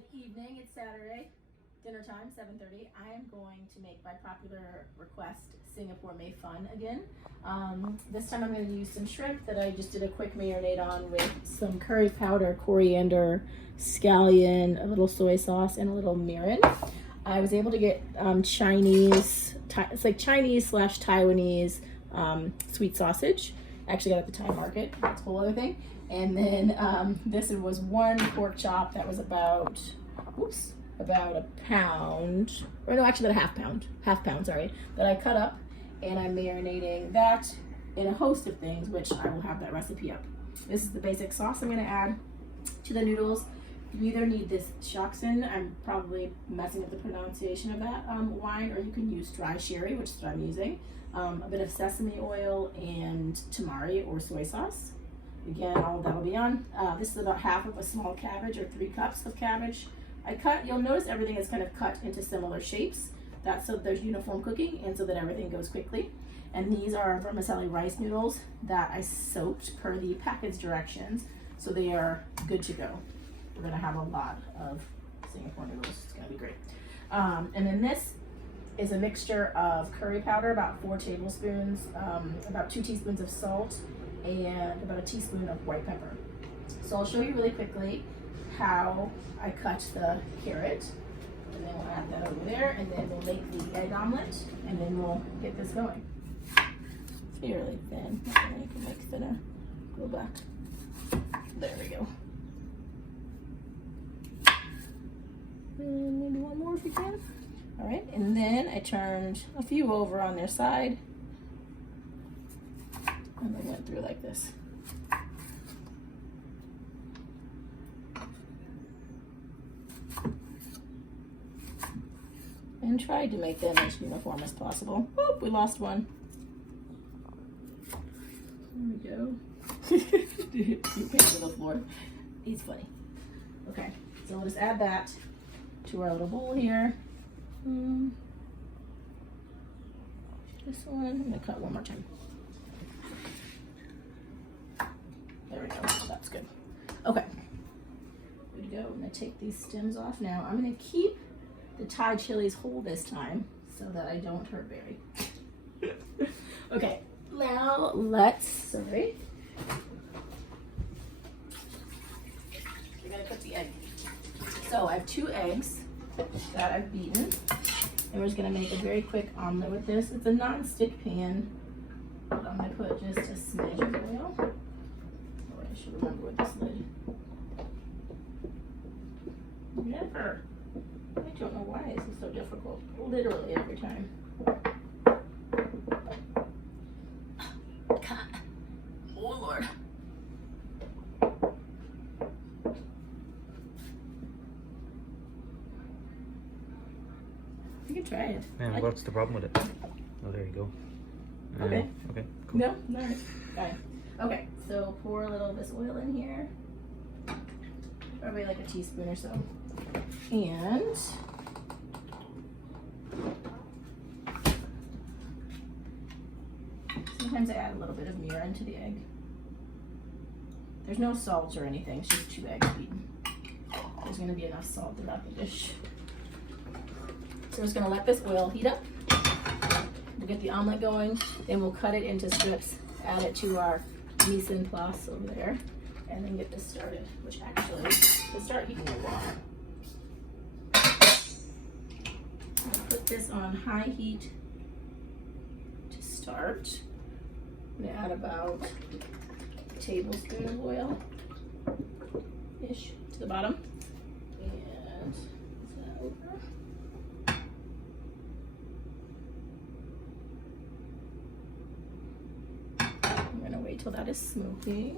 Good evening, it's Saturday, dinner time, 7:30. I am going to make, by popular request, Singapore Mei Fun again. This time I'm going to use some shrimp that I just did a quick marinade on with some curry powder, coriander, scallion, a little soy sauce, and a little mirin. I was able to get Chinese, it's like Chinese/Taiwanese sweet sausage. I actually got it at the Thai market, that's a whole other thing. And then this was one pork chop that was about a pound, or no, actually about half pound, sorry, that I cut up, and I'm marinating that in a host of things, which I will have that recipe up. This is the basic sauce I'm gonna add to the noodles. You either need this Shaoxing, I'm probably messing up the pronunciation of that wine, or you can use dry sherry, which is what I'm using. A bit of sesame oil and tamari or soy sauce. Again, all of that will be on. This is about half of a small cabbage, or 3 cups of cabbage. You'll notice everything is kind of cut into similar shapes. That's so there's uniform cooking and so that everything goes quickly. And these are vermicelli rice noodles that I soaked per the package directions, so they are good to go. We're gonna have a lot of Singapore noodles. It's gonna be great. And then this is a mixture of curry powder, about 4 tablespoons, about 2 teaspoons of salt, and about a teaspoon of white pepper. So I'll show you really quickly how I cut the carrot, and then we'll add that over there, and then we'll make the egg omelet, and then we'll get this going. Fairly thin, you can make thinner. Go back. There we go. And maybe one more if you can. All right, and then I turned a few over on their side, and they went through like this. And tried to make them as uniform as possible. Oh, we lost one. There we go. You painted to the floor. He's funny. Okay, so we'll just add that to our little bowl here. This one, I'm gonna cut one more time. There we go, that's good. Okay, good to go. I'm gonna take these stems off now. I'm gonna keep the Thai chilies whole this time so that I don't hurt Barry. Okay, now sorry. We're gonna cook the egg. So I have 2 eggs that I've beaten, and we're just gonna make a very quick omelet with this. It's a non-stick pan, but I'm gonna put just a smidge of oil. Oh, I should remember with this lid. Never. I don't know why this is so difficult. Literally every time. God. Oh Lord. You can try it. Yeah, what's the problem with it? Oh, there you go. Okay. Okay, cool. No, no, fine. Okay, so pour a little of this oil in here. Probably like a teaspoon or so. And sometimes I add a little bit of mirin to the egg. There's no salt or anything, it's just 2 eggs beaten. There's gonna be enough salt throughout the dish. So we're just gonna let this oil heat up. We'll get the omelet going, then we'll cut it into strips, add it to our mise en place over there, and then get this started, which actually will start heating a lot. I'll put this on high heat to start. I'm gonna add about a tablespoon of oil-ish to the bottom. And is that over? I'm gonna wait till that is smoking.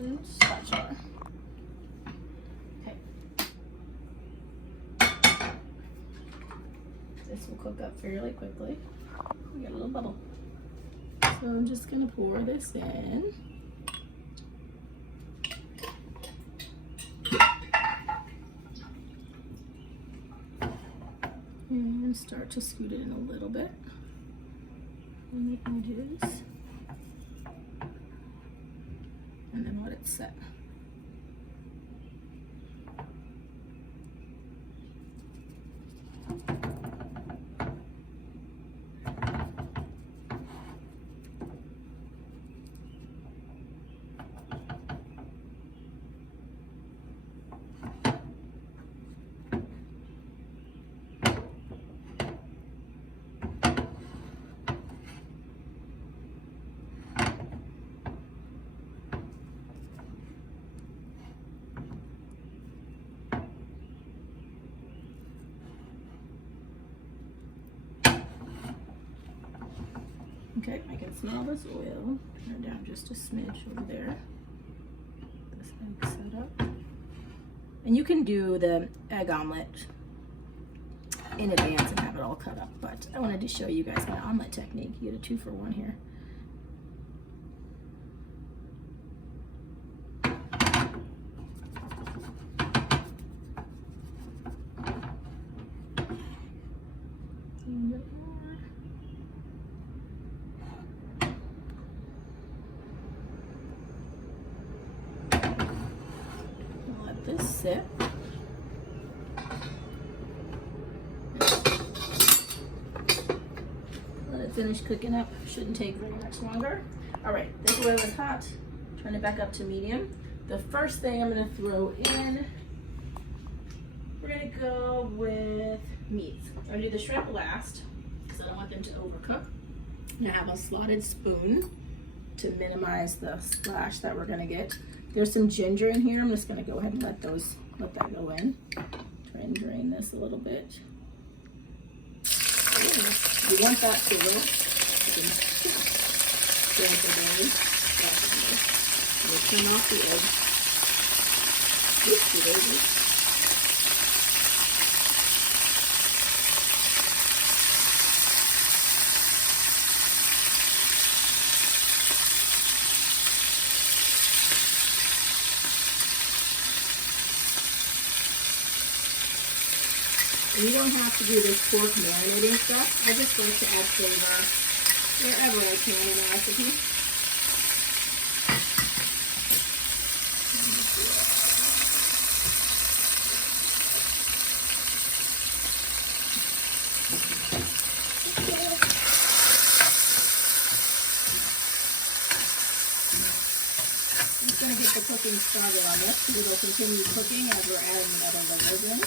And spatula. Okay. This will cook up fairly quickly. We got a little bubble. So I'm just gonna pour this in. And start to scoot it in a little bit. And make my juice. and then let it set. Okay, I can smell this oil. Turn down just a smidge over there. This egg set up. And you can do the egg omelet in advance and have it all cut up, but I wanted to show you guys my omelet technique. You get a 2-for-1 here. Let this sit. Let it finish cooking up. Shouldn't take very much longer. All right, this oil is hot. Turn it back up to medium. The first thing I'm gonna throw in, we're gonna go with meats. I'm gonna do the shrimp last because I don't want them to overcook. I'm gonna have a slotted spoon to minimize the splash that we're gonna get. There's some ginger in here. I'm just gonna go ahead and let that go in. Try and drain this a little bit. You want that to roll. We'll turn off the egg. Oops, baby. You don't have to do this pork marinating stuff. I just like to add flavor wherever I can in a recipe. I'm just going to get the cooking started on this. We will continue cooking as we're adding the other layers in.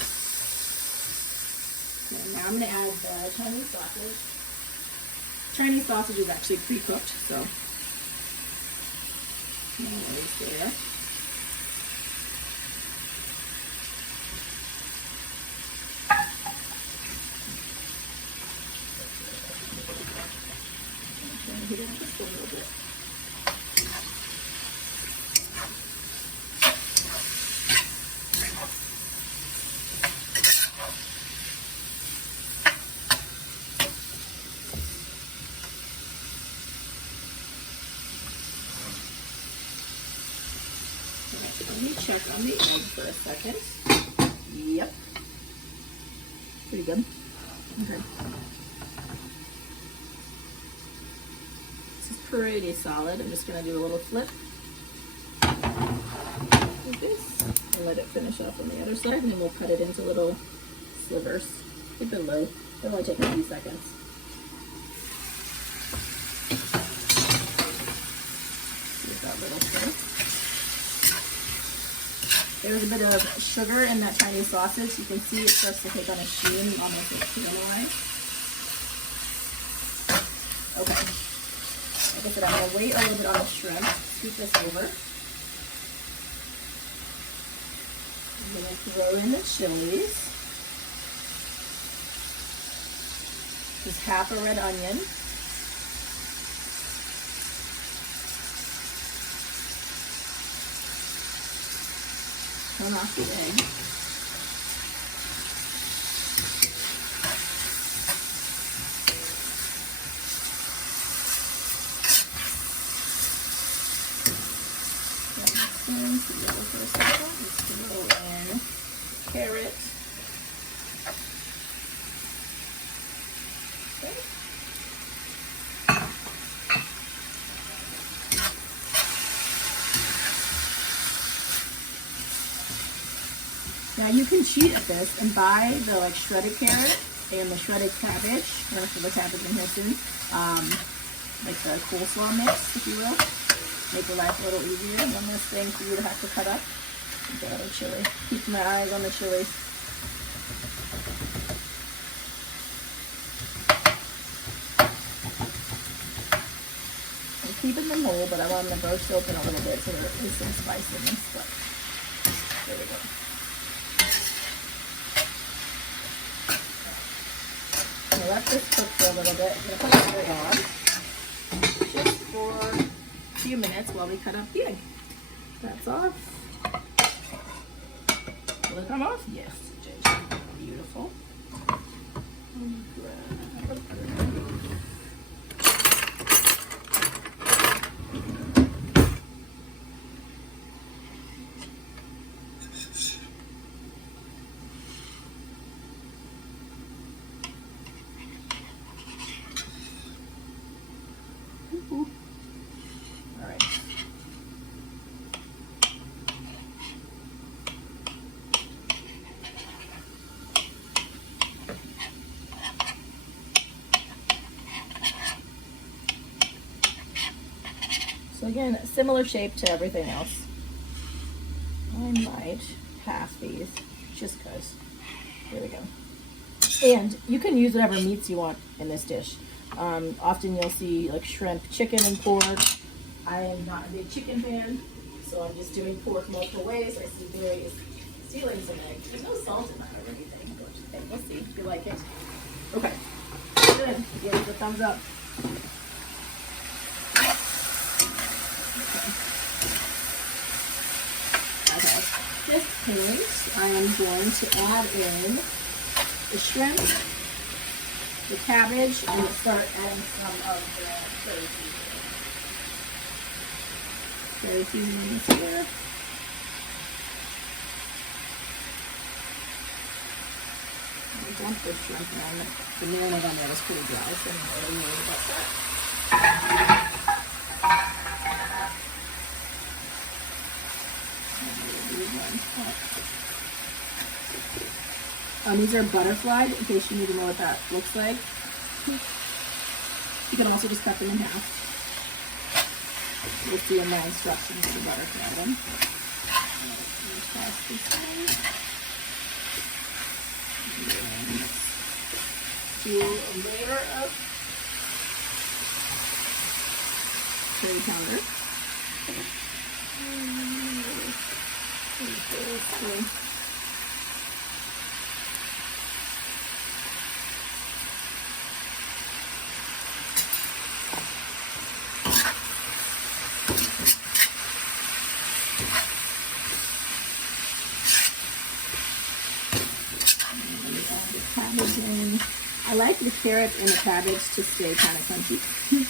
And now I'm going to add the Chinese sausage. Chinese sausage is actually pre-cooked, so no worries there. I'm trying to heat it up just a little bit. Let me check on the egg for a second. Yep. Pretty good. Okay. This is pretty solid. I'm just going to do a little flip. Like this. And let it finish off on the other side. And then we'll cut it into little slivers. Keep it low. It'll only take a few seconds. Use that little flip. There's a bit of sugar in that Chinese sausage. You can see it starts to take on a sheen, almost like caramelized. Okay. Like I said, I'm going to wait a little bit on the shrimp. Scoop this over. I'm going to throw in the chilies. Just half a red onion. Turn off the egg. For a second, just throw in carrot. Okay. Now you can cheat at this and buy the like shredded carrot and the shredded cabbage. I'm gonna put the cabbage in here soon. Like the coleslaw mix, if you will. Make your life a little easier. One less thing for you to have to cut up. The chili. Keep my eyes on the chili. I'm keeping them whole, but I want them to burst open a little bit so there is some spice in this. But there we go. Let this cook for a little bit. I'm going to put it on just for a few minutes while we cut up the egg. That's off. Will it come off? Yes, it did. Beautiful. All right. So again, similar shape to everything else. I might half these just because. There we go. And you can use whatever meats you want in this dish. Often you'll see like shrimp, chicken, and pork. I am not a big chicken fan, so I'm just doing pork multiple ways. I see various ceilings in egg. There's no salt in that or anything. Okay, we'll see if you like it. Okay, good. Give it a thumbs up. Okay, at this point, I am going to add in the shrimp, the cabbage, and start adding some of the curry seasoning. Curry seasonings here. I dumped the shrimp in. The marinade on there was pretty dry, so I'm not really worried about that. These are butterflied, in case you need to know what that looks like. You can also just cut them in half. You'll see in my instructions for butterfly them. Do a layer of curry powder. I like the carrot and the cabbage to stay kind of crunchy. You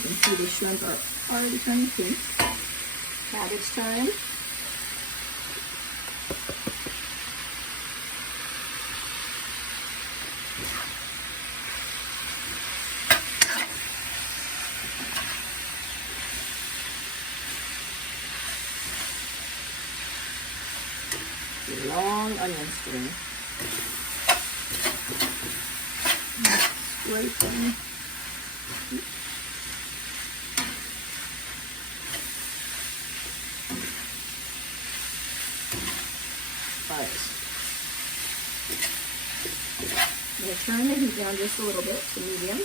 can see the shrimp are already turning pink. Cabbage time. Long onion string. Scrape them. Alright. I'm going to turn the heat down just a little bit to medium.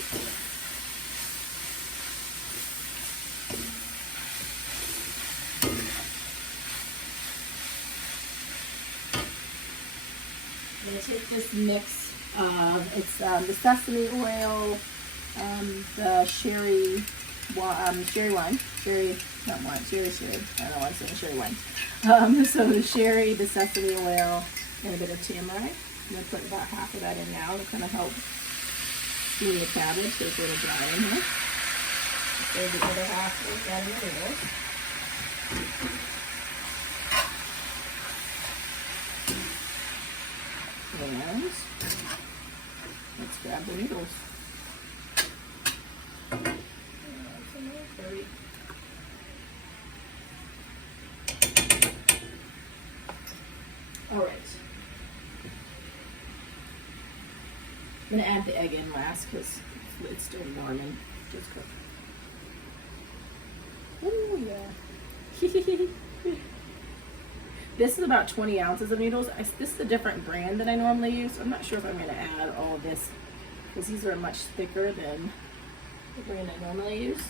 I'm going to take this mix of, it's the sesame oil, the sherry wine, not wine, sherry, I don't know why I'm saying sherry wine. So the sherry, the sesame oil, and a bit of tamari. I'm going to put about half of that in now to kind of help steam the cabbage so it's a little dry in here. Save the other half of that in the noodles. And let's grab the noodles. All right. I'm gonna add the egg in last because it's still warm and just cooked. Oh yeah. This is about 20 ounces of noodles. This is a different brand than I normally use. I'm not sure if I'm gonna add all of this because these are much thicker than the brand I normally use.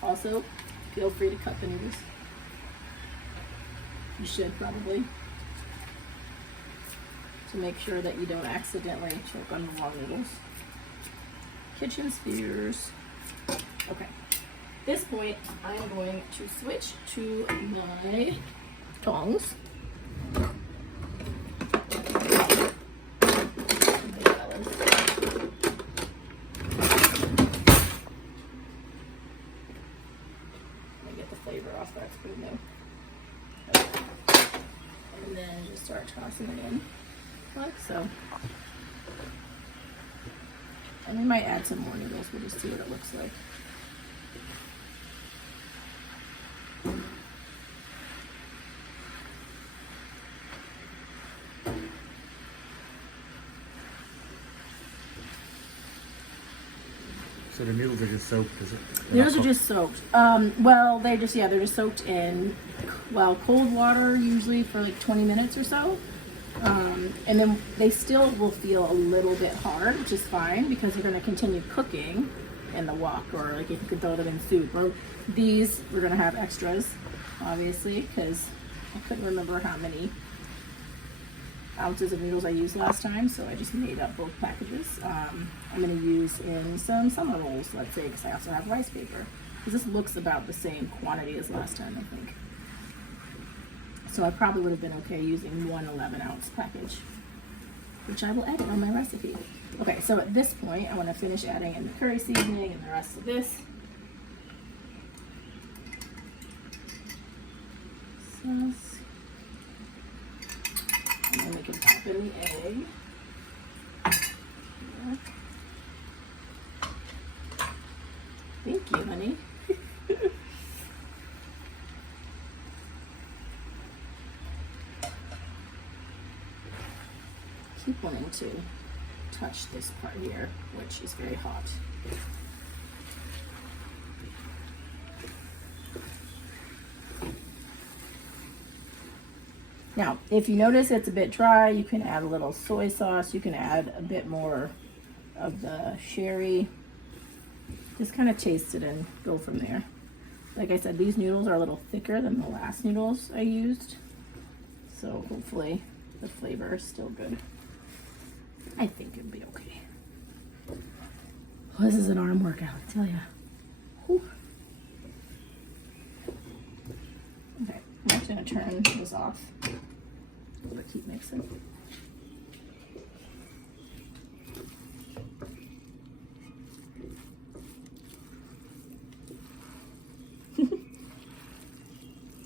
Also, feel free to cut the noodles. You should probably, to make sure that you don't accidentally choke on the long noodles. Kitchen spears. Okay. At this point, I'm going to switch to my tongs. And then just start tossing it in like so. And we might add some more noodles. We'll just see what it looks like. So the noodles are just soaked, is it? Noodles are just soaked. Well, they're just soaked in cold water usually for like 20 minutes or so. And then they still will feel a little bit hard, which is fine because they're going to continue cooking in the wok, or like if you could throw them in soup. Or these, we're going to have extras, obviously, because I couldn't remember how many ounces of noodles I used last time, so I just made up both packages. I'm going to use in some summer rolls, let's say, because I also have rice paper. Because this looks about the same quantity as last time, I think. So I probably would have been okay using one 11-ounce package, which I will edit on my recipe. Okay, so at this point, I want to finish adding in the curry seasoning and the rest of this. Sauce. And then we can pop in the egg. Yeah. Thank you, honey. Keep wanting to touch this part here, which is very hot. Now, if you notice it's a bit dry, you can add a little soy sauce. You can add a bit more of the sherry. Just kind of taste it and go from there. Like I said, these noodles are a little thicker than the last noodles I used. So hopefully the flavor is still good. I think it'll be okay. Well, this is an arm workout, I tell ya. Whew. Okay, I'm just gonna turn this off, but keep mixing.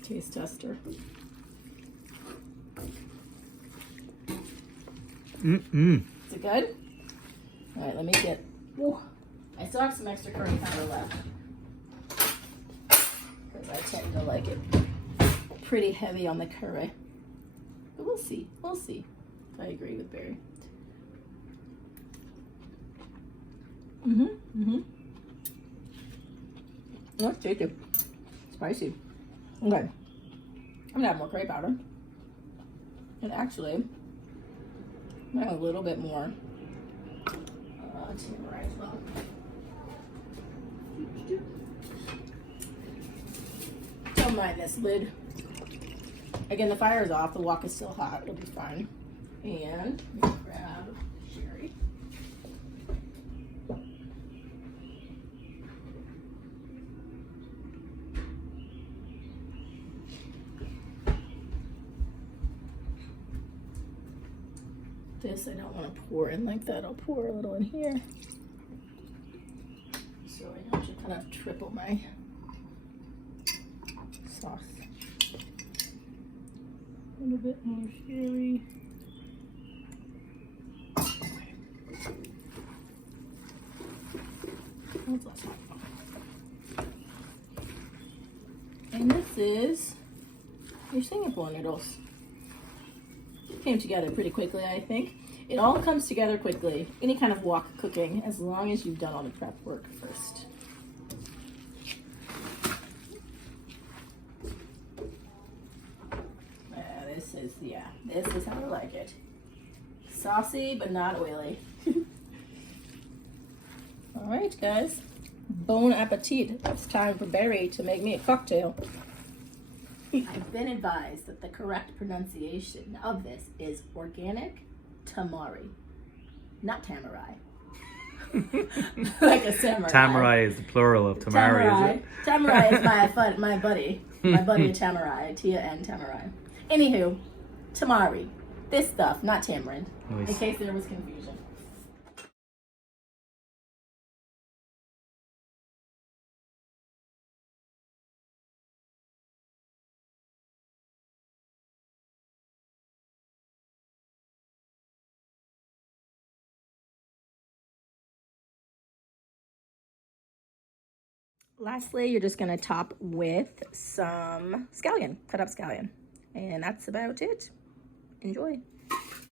Taste tester. Is it good? All right, let me get. Ooh, I still have some extra curry powder left because I tend to like it pretty heavy on the curry. But we'll see. We'll see. I agree with Barry. That's tasty. Spicy. Okay. I'm gonna add more curry powder. And actually, I'm gonna add a little bit more tamari as well. Don't mind this lid. Again, the fire is off. The wok is still hot. It'll be fine. And I'm gonna grab sherry. This I don't want to pour in like that. I'll pour a little in here. So I don't just kind of triple my sauce. A little bit more sherry. That's less hot. And this is your Singapore noodles. came together pretty quickly, I think. It all comes together quickly. Any kind of wok cooking, as long as you've done all the prep work first. This is how I like it. Saucy, but not oily. All right, guys. Bon appetit. It's time for Barry to make me a cocktail. I've been advised that the correct pronunciation of this is organic Tamari, not Tamari. Like a samurai. Tamari is the plural of Tamari, is it? Tamari is my buddy. My buddy Tamari, Tia and Tamari. Anywho, Tamari. This stuff, not tamarind. Nice. In case there was confusion. Lastly, you're just gonna top with some scallion, cut up scallion. And that's about it. Enjoy.